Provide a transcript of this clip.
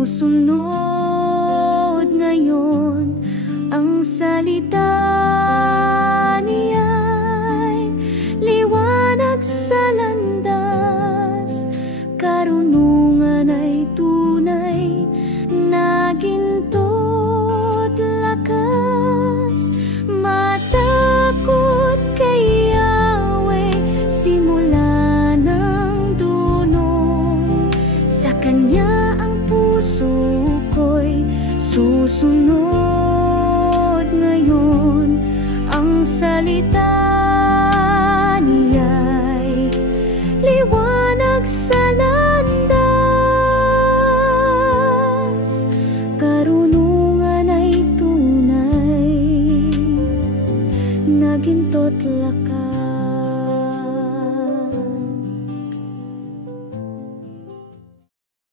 susunod ngayon. Ang salita niya'y liwanag sa landas, karunungan ay tunay na ginto't lakas. Matakot kay Yahweh simula ng dulo, sa Kanya ang puso ko'y susunod ngayon. Ang salita niya'y liwanag sa landas, karunungan ay tunay na ginto't lakas.